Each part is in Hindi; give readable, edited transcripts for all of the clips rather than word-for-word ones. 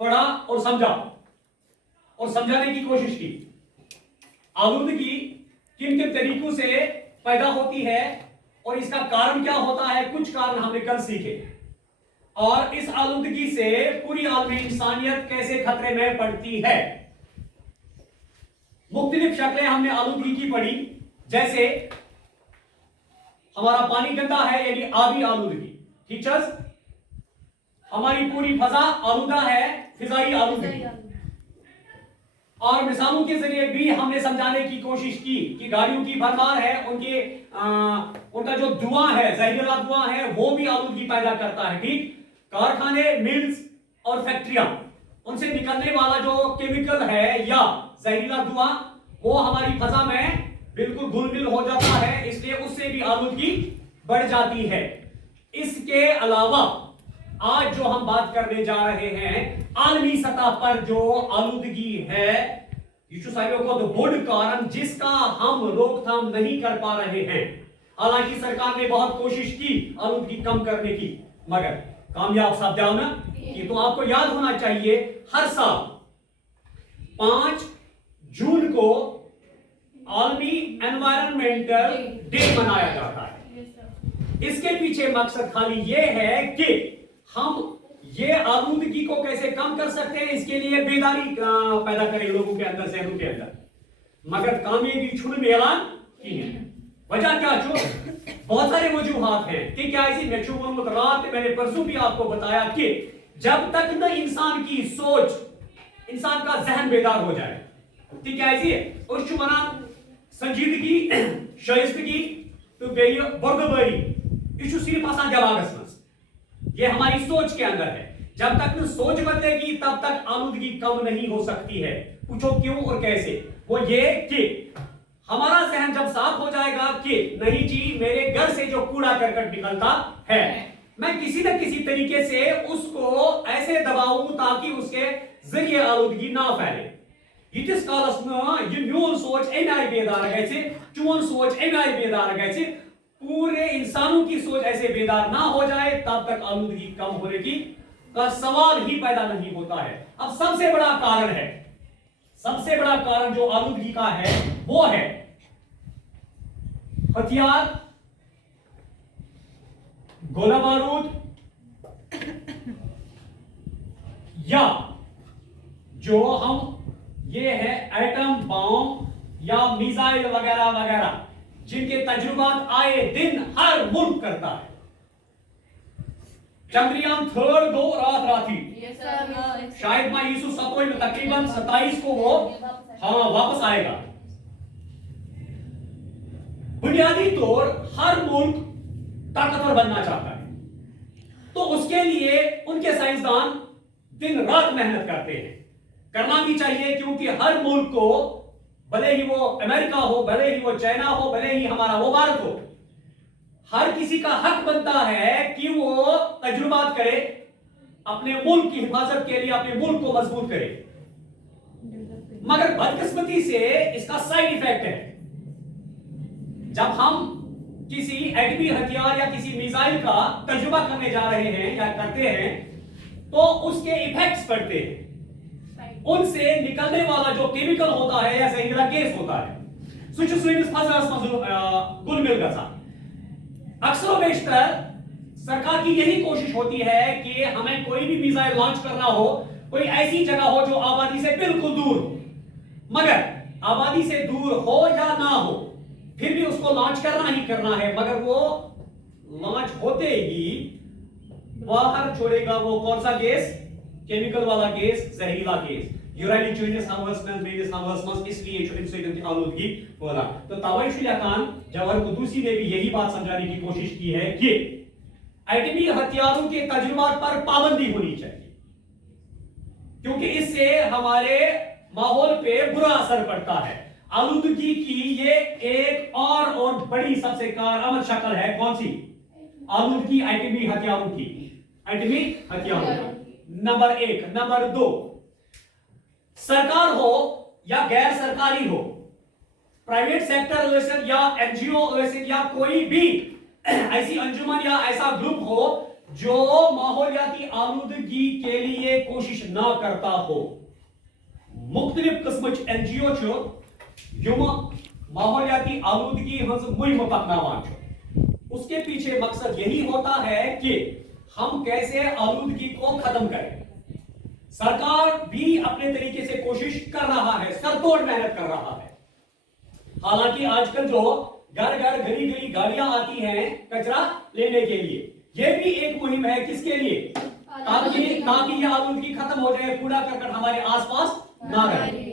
पढ़ा और समझा और समझाने की कोशिश की। आलूदगी किन किन तरीकों से पैदा होती है और इसका कारण क्या होता है, कुछ कारण हमने कल सीखे। और इस आलूदगी से पूरी आलमी इंसानियत कैसे खतरे में पड़ती है। मुख्तलिफ शक्लें हमने आलूदगी की पढ़ी, जैसे हमारा पानी गंदा है यानी आबी आलूदगी, टीचर्स। हमारी पूरी फजा आलूदा है, फिजाई आलूदगी। और मिसालों के जरिए भी हमने समझाने की कोशिश की कि गाड़ियों की भरमार है, उनका जो धुआं है, जहरीला धुआं है, वो भी आलूदगी पैदा करता है। ठीक, कारखाने, मिल्स और फैक्ट्रियां, उनसे निकलने वाला जो केमिकल है या जहरीला धुआं, वो हमारी फजा में बिल्कुल घुल मिल हो जाता है, इसलिए उससे भी आलूदगी बढ़ जाती है। इसके अलावा आज जो हम बात करने जा रहे हैं, आलमी सतह पर जो आलूदगी है, यीशु साहिबों को तो बड़ कारण जिसका हम रोकथाम नहीं कर पा रहे हैं। हालांकि सरकार ने बहुत कोशिश की आलूदगी कम करने की, मगर कामयाब साबित ना। ये तो आपको याद होना चाहिए, हर साल 5 जून को आलमी एनवायरमेंटल डे मनाया जाता है। इसके पीछे मकसद खाली यह है कि हम ये आलूदगी को कैसे कम कर सकते हैं, इसके लिए बेदारी पैदा करें लोगों के अंदर, शहरों के अंदर। मगर कामयाबी छुड़ में ऐलान की है। वजह क्या छो, बहुत सारे वजूहात हैं कि क्या ऐसी रात मैंने परसों भी आपको बताया कि जब तक न इंसान की सोच, इंसान का जहन बेदार हो जाए, ठीक है, ऐसी है उस संजीदगी, शाइस्तगी तो बर्दबारी, यह सिर्फ आसान जवागस में, ये हमारी सोच के अंदर है। जब तक सोच बदलेगी तब तक आलूदगी कम नहीं हो सकती है। पूछो क्यों और कैसे? वो ये कि हमारा जहन जब साफ हो जाएगा कि नहीं जी, मेरे घर से जो कूड़ा करकट निकलता है, मैं किसी न किसी तरीके से उसको ऐसे दबाऊं ताकि उसके जरिए आलूदगी ना फैले। यितिस कालस ये म्योन सोच अमे आय बेदार गए, चोन सोच अमे आय बेदार गए, पूरे इंसानों की सोच ऐसे बेदार ना हो जाए, तब तक आलूदगी कम होने की का सवाल ही पैदा नहीं होता है। अब सबसे बड़ा कारण है, सबसे बड़ा कारण जो आलूदगी का है वो है हथियार, गोला बारूद, या जो हम ये है एटम बम या मिसाइल वगैरह वगैरह, जिनके तजुर्बात आए दिन हर मुल्क करता है। चंद्रयान 3 2 रात राती, शायद मैं यीशु 7 में तकरीबन 27 को वो वापस आएगा। बुनियादी तौर हर मुल्क ताकतवर बनना चाहता है, तो उसके लिए उनके साइंसदान दिन रात मेहनत करते हैं। करना भी चाहिए, क्योंकि हर मुल्क को, भले ही वो अमेरिका हो, भले ही वो चाइना हो, भले ही हमारा वो भारत हो, हर किसी का हक बनता है कि वो तजुर्बात करे, अपने मुल्क की हिफाजत के लिए अपने मुल्क को मजबूत करे। मगर बदकिस्मती से इसका साइड इफेक्ट है। जब हम किसी एटमी हथियार या किसी मिसाइल का तजुर्बा करने जा रहे हैं या करते हैं, तो उसके इफेक्ट्स पड़ते हैं। उनसे निकलने वाला जो केमिकल होता है या जहरीला गैस होता है, गुल मिल गया। अक्सर बेशतर सरकार की यही कोशिश होती है कि हमें कोई भी मिसाइल लॉन्च करना हो, कोई ऐसी जगह हो जो आबादी से बिल्कुल दूर हो। मगर आबादी से दूर हो या ना हो, फिर भी उसको लॉन्च करना ही करना है। मगर वो लॉन्च होते ही बाहर छोड़ेगा वो कौन सा गैस? केमिकल वाला गैस, जहरीला गैस। यूराइली चेंजेस हमारे स्मेल बेस हमारे स्मेल, इसलिए जो इंसेक्ट की आलूदगी बोला। तो तवैशुल खान जवाहर कुदूसी ने भी यही बात समझाने की कोशिश की है कि एटमी हथियारों के तजुर्बात पर पाबंदी होनी चाहिए, क्योंकि इससे हमारे माहौल पे बुरा असर पड़ता है। आलूदगी की ये एक और बड़ी सबसे कारगर शक्ल है। कौन सी? आलूदगी एटमी हथियारों की। एटमी हथियारों नंबर 1। नंबर 2, सरकार हो या गैर सरकारी हो, प्राइवेट सेक्टर ऑर्गेनाइजेशन या एनजीओ ऑर्गेनाइजेशन या कोई भी ऐसी अंजुमन या ऐसा ग्रुप हो जो माहौलियाती आलूदगी के लिए कोशिश ना करता हो। मुख्तलिफ किस्मच NGO युम माहौलियाती आलूदगी हज मुहिम पकनावान छ। उसके पीछे मकसद यही होता है कि हम कैसे आलूदगी को खत्म करें। सरकार भी अपने तरीके से कोशिश कर रहा है, सरतोड़ मेहनत कर रहा है। हालांकि आजकल जो घर घर गली गली गाड़ियां आती हैं कचरा लेने के लिए, यह भी एक मुहिम है। किसके लिए? ताकि यह आलूदगी खत्म हो जाए, कूड़ा करकट हमारे आसपास ना रहे।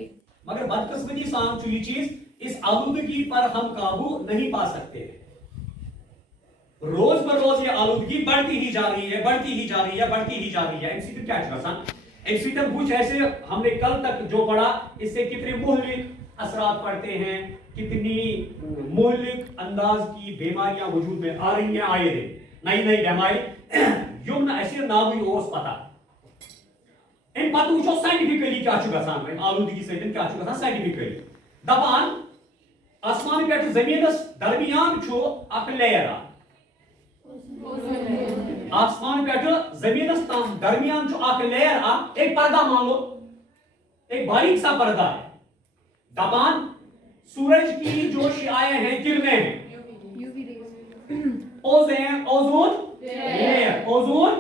मगर बदकिस्मती से ये चीज, इस आलूदगी पर हम काबू नहीं पा सकते। रोज बरोज ये आलूदगी बढ़ती ही जा रही है, बढ़ती ही जा रही है, बढ़ती ही जा रही है। एमसीटम क्या एमसीटम कुछ ऐसे हमने कल तक जो पढ़ा, इससे कितने मुहलिक असरात पड़ते हैं, कितनी मुहलिक अंदाज की बीमारियां वजूद में आ रही हैं। आए नई नई बीमारी युम न नावी ओस पता इन पत वो साइंटिफिकली क्या गसान आलूदगी सतन क्या गसान साइंटिफिकली दपान आसमान पे जमीनस दरमियान अख लेयर आसमान पे जमीनस तम दरमियान अख लेयर एक पर्दा मान लो, एक बारीक सा पर्दा है। दपान सूरज की जो शिआएं हैं, किरणें हैं, ओजोन लेयर, ओजोन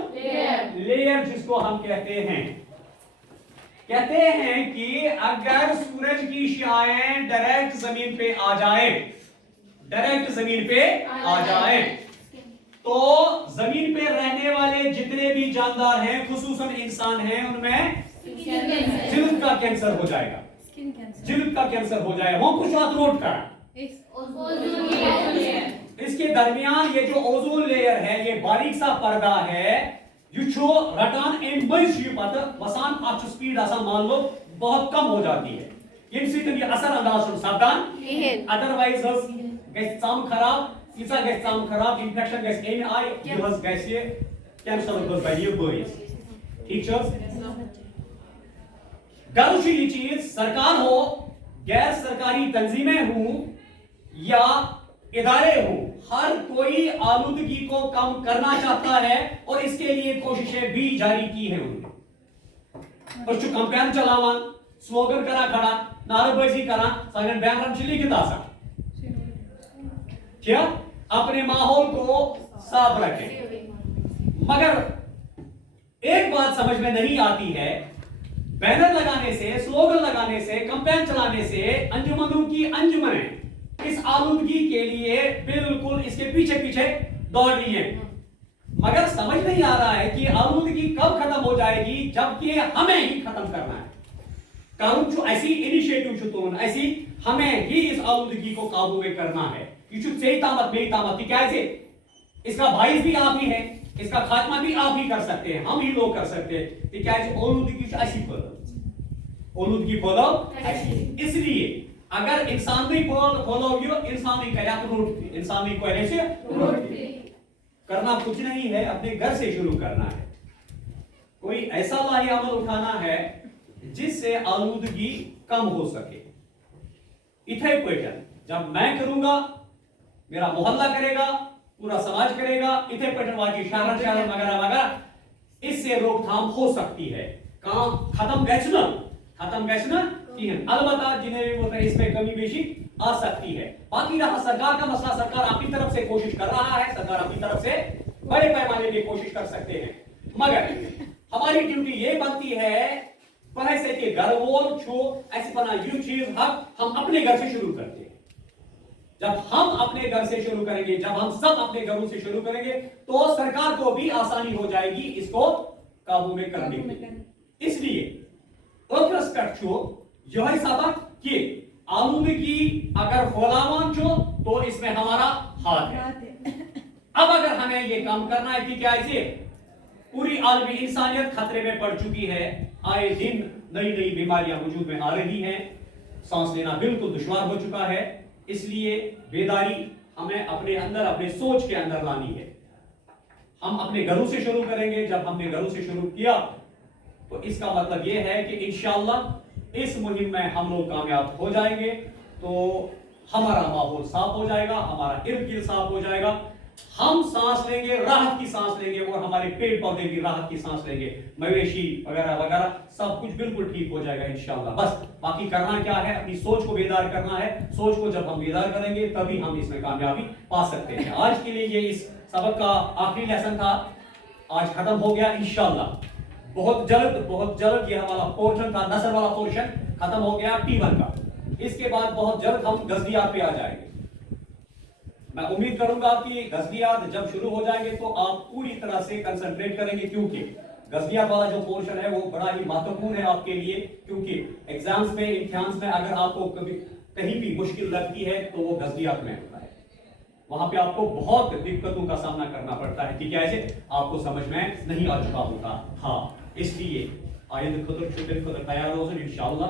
लेयर जिसको हम कहते हैं कि अगर सूरज की शिआएं डायरेक्ट जमीन पे आ जाए, डायरेक्ट जमीन पे आ जाए, तो जमीन पे रहने वाले जितने भी जानदार हैं, खुसूसन इंसान हैं, उनमें जिल्द का कैंसर हो जाएगा, जिल्द का कैंसर हो जाएगा। वो कुछ बात नोट करा, इसके दरमियान ये जो ओजोन लेयर है, ये बारीक सा पर्दा है, जो रटान एंड पत वसान अच्छ स्पीड आसान मान लो बहुत कम हो जाती है। ये असर अंदाज सपदान, अदरवाइज गम खराब, यीसा गम खराब, इन्फेक्शन गई आय, कैंसर बस। ठीक गर्व ये चीज सरकार हो, गैर सरकारी तंजीमें हूं या इदारे हूं, हर कोई आलूदगी को कम करना चाहता है और इसके लिए कोशिशें भी जारी की है उन्होंने। और जो कैंपेन चलावा, स्लोगन करा खड़ा, नारेबाजी करा, साइन बैनर लिखित आसा क्या अपने माहौल को साफ रखें। मगर एक बात समझ में नहीं आती है, बैनर लगाने से, स्लोगन लगाने से, कैंपेन चलाने से अंजुमनों की अंजुमनें इस आलूदगी के लिए बिल्कुल इसके पीछे पीछे दौड़ रही है। मगर समझ नहीं आ रहा है कि आलूदगी कब खत्म हो जाएगी, जबकि हमें ही खत्म करना है। कानून ऐसी इनिशिएटिव तो ऐसी हमें ही इस आलूदगी को काबू में करना है। ये तामत मेरी तामत की क्या, इसका भाई भी आप ही है, इसका खात्मा भी आप ही कर सकते हैं, हम ही लोग कर सकते हैं। क्या आलूदगी ऐसी आलूदगी फैलो, इसलिए अगर इंसान नहीं फैलो, इंसान नहीं करे, इंसान नहीं कहने से करना कुछ नहीं है, अपने घर से शुरू करना है। कोई ऐसा लाही अमल उठाना है जिससे आलूदगी कम हो सके। इथे पैटर्न जब मैं करूंगा, मेरा मोहल्ला करेगा, पूरा समाज करेगा, इथे पैटर्न वाकी शहर वगैरह वगैरह, इससे रोकथाम हो सकती है। काम खत्म गैसना अलबत्ता जिन्हें वो इसमें कमी बेशी आ सकती है। बाकी रहा सरकार का मसला, सरकार अपनी तरफ से कोशिश कर रहा है, सरकार अपनी तरफ से बड़े पैमाने की कोशिश कर सकते हैं। मगर हमारी ड्यूटी ये बनती है पैसे के घर वो छो ऐसी बना ये चीज हम अपने घर से शुरू करते हैं। जब हम अपने घर से शुरू करेंगे, जब हम सब अपने घरों से शुरू करेंगे, तो सरकार को भी आसानी हो जाएगी इसको काबू में करने की। इसलिए यह सबक कि आलूदगी अगर फैलावान तो इसमें हमारा हाथ है। अब अगर हमें यह काम करना है कि क्या ऐसे पूरी आलमी इंसानियत खतरे में पड़ चुकी है, आए दिन नई नई बीमारियां वजूद में आ रही हैं, सांस लेना बिल्कुल दुश्वार हो चुका है। इसलिए बेदारी हमें अपने अंदर, अपने सोच के अंदर लानी है। हम अपने घरों से शुरू करेंगे। जब हमने घरों से शुरू किया तो इसका मतलब यह है कि इंशाअल्लाह इस मुहिम में हम लोग कामयाब हो जाएंगे, तो हमारा माहौल साफ हो जाएगा, हमारा इर्द गिर्द साफ हो जाएगा। हम सांस लेंगे, राहत की सांस लेंगे, और हमारे पेड़ पौधे भी राहत की सांस लेंगे, मवेशी वगैरह वगैरह सब कुछ बिल्कुल ठीक हो जाएगा इंशाअल्लाह। बस बाकी करना क्या है, अपनी सोच को बेदार करना है। सोच को जब हम बेदार करेंगे तभी हम इसमें कामयाबी पा सकते हैं। आज के लिए ये इस सबक का आखिरी लेसन था, आज खत्म हो गया इंशाअल्लाह। बहुत जल्द ये हमारा पोर्शन था, नसर वाला पोर्शन खत्म हो गया T1 का। इसके बाद बहुत जल्द हम गजलियात पे आ जाएंगे। मैं उम्मीद करूंगा कि गजलियात जब शुरू हो जाएंगे तो आप पूरी तरह से कंसंट्रेट करेंगे, क्योंकि गजलियात वाला जो पोर्शन है वो बड़ा ही महत्वपूर्ण है आपके लिए। क्योंकि एग्जाम्स में, इम्तिहान में अगर आपको कभी कहीं भी मुश्किल लगती है तो वो गजलियात में होता है। वहां पे आपको बहुत दिक्कतों का सामना करना पड़ता है, ठीक है, ऐसे आपको समझ में नहीं आ चुका होता था। इसलिए आयत खुद तैयार हो इंशाअल्लाह।